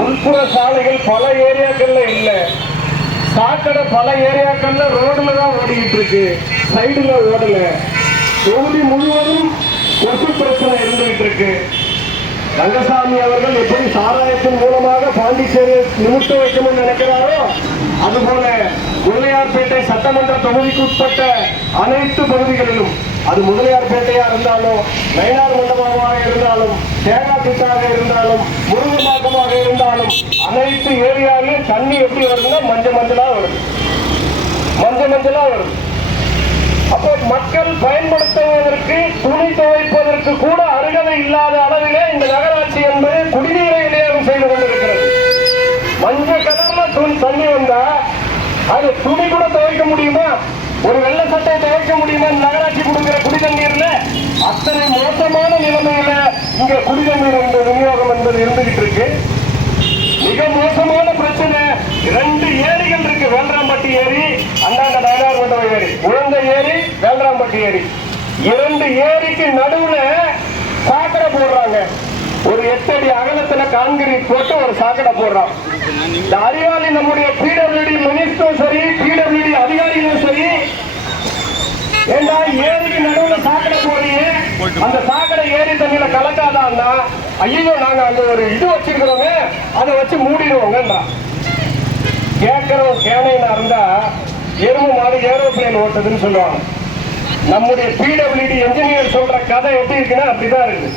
உள்புற சாலைகள் பல ஏரியாக்கள்ல இல்ல, சாக்கடை பல ஏரியாக்கள்ல ரோடுல தான் ஓடிக்கிட்டு இருக்கு, சைடுல ஓடல. தொகுதி முழுவதும் கொசு பிரச்சனை இருந்துகிட்டு இருக்கு. ரங்கசாமி அவர்கள் எப்படி சாராயத்தின் மூலமாக பாண்டிச்சேரியை நிமித்த வைக்கணும்னு நினைக்கிறாரோ, அதுபோல முதலியார்பேட்டை சட்டமன்ற தொகுதிக்கு உட்பட்ட அனைத்து பகுதிகளிலும், அது முதலியார்பேட்டையா இருந்தாலும், நயினார் மண்டபமாக இருந்தாலும், தேங்காய்த்திட்டாக இருந்தாலும், முருகமாக்கமாக இருந்தாலும், அனைத்து ஏரியாவிலும் தண்ணி எப்படி வருதுன்னா மஞ்சளா வருது, மஞ்சளா வருது. அப்போ மக்கள் பயன்படுத்துவதற்கு, துணி துவைப்பதற்கு கூட அருகதை இல்லாத அளவிலே இந்த நகராட்சி என்பது குடிநீரை விநியோகம் செய்து கொண்டிருக்கிறது. மஞ்சள் கலர்ல தண்ணி வந்தா அது துணி கூட துவைக்க முடியுமா? ஒரு வெள்ளை சட்டை துவைக்க முடியுமா? நகராட்சி கொடுக்கிற குடிதண்ணீர்ல அத்தனை மோசமான நிலைமையில இங்க குடிதண்ணீர் விநியோகம் என்பது இருந்துகிட்டு இருக்கு. மிக மோசமான பிரச்சனை. 2 ஏரிகள் இருக்கு, வேல்ராம்பட்டி ஏரி, அந்தாண்ட நயினார் மண்டபம் ஏரி, உழந்த ஏரி, வேல்ராம்பட்டி ஏரி. 2 ஏரிக்கு நடுவுல சாக்கடை போடுறாங்க. ஒரு 8 அடி அகலத்துல கான்கிரீட் போட்டு ஒரு சாக்கடை போடுறான். இந்த அறிவாளி நம்முடைய பிடபிள்யூடி மினிஸ்டரும் சரி, பிடபிள்யூடி அதிகாரிகளும் சரி, ஏண்டா ஏரிக்கு நடுவுல சாக்கடை போறீங்க, அந்த சாக்கடை ஏரி தண்ணியில கலக்காதான்னா, ஐயோ நாங்க அங்க ஒரு இது வச்சிருக்கிறோங்க, அதை வச்சு மூடிடுவோங்கன்றா. கேட்கிறோம் கேனைனா இருந்தா எருமை மாடு ஏரோப்ளேன் ஓட்டுதுன்னு சொல்லுவாங்க. நம்முடைய பிடபிள்யூடி என்ஜினியர் சொல்ற கதை எப்படி இருக்குன்னா அப்படிதான் இருக்கு.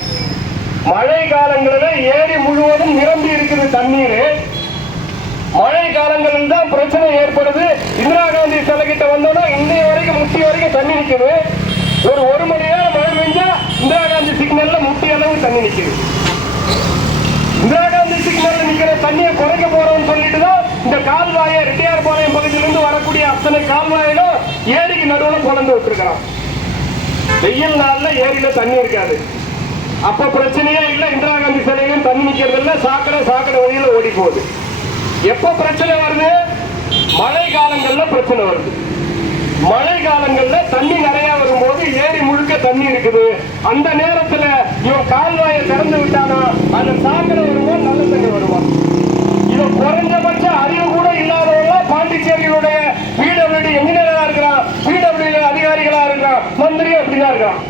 மழை காலங்களில் ஏரி முழுவதும் நிரம்பி இருக்குது தண்ணீர். மழை காலங்களில் தான் பிரச்சனை ஏற்படுது. இந்திரா காந்தி சிலை கிட்ட வந்தோம்னா இன்னைய வரைக்கும் முட்டி வரைக்கும் தண்ணி நிற்குது. ஒரு மணி நேரம் மழை பெஞ்சா இந்திரா காந்தி சிக்னல்ல முட்டி அளவு தண்ணி நிற்குது. இந்திரா காந்தி சிக்னல்ல நிக்கிற தண்ணியை குறைக்க போறோம்னு சொல்லிட்டு தான் இந்த கால்வாயை ரெட்டியார்பாளையம் பகுதியிலிருந்து வரக்கூடிய அத்தனை கால்வாயிலும் ஏரிக்கு நடுவில் குழந்து விட்டுருக்கிறான். வெயில் நாள்ல ஏரியில தண்ணி இருக்காது, அப்ப பிரச்சனையே இல்லை. இந்திரா காந்தி சிலையிலும் தண்ணி நிக்கிறது இல்லை, சாக்கடை வழியில ஓடி போகுது. எப்ப பிரச்சனை வருது? மழை காலங்கள்ல பிரச்சனை வருது. மழை காலங்கள்ல தண்ணி நிறைய வரும்போது ஏரி முழுக்க தண்ணி இருக்குது. அந்த நேரத்துல இவன் கால்வாயை திறந்து விட்டானா அந்த சாக்கடை வரும்போது நல்ல தண்ணி வருவான். இது குறைஞ்சபட்ச அறிவு கூட இல்லாதவங்க பாண்டிச்சேரியுடைய பிடபிள்யூடி என்ஜினியரா இருக்கிறான், பிடபிள்யூடி அதிகாரிகளா இருக்கிறான், மந்திரி அப்படிதான் இருக்கிறான்.